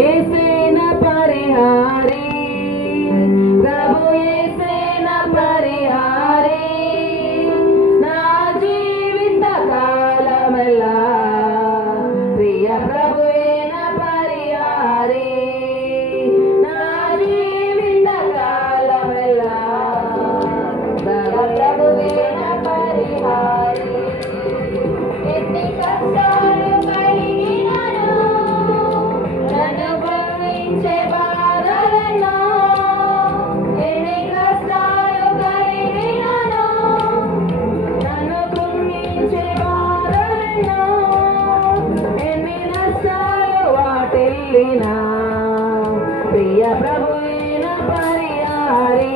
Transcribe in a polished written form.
ఏసేన పరిహారి ప్రభు ఏసేన పరిహారి నా జీవిత కాలమెల్లా ప్రియ ప్రభువేన పరిహారి నా జీవిత కాలమెల్లా ప్రభువేన పరిహారి ఎన్ని కష్టాలు కలిగినను నన్ను గురించే బాధలను ఎన్ని కష్టాలు కలిగినను నన్ను గురించే బాధలను ఎన్ని నష్టాలు వాటిల్లినా ప్రియ ప్రభువేన పరిహారి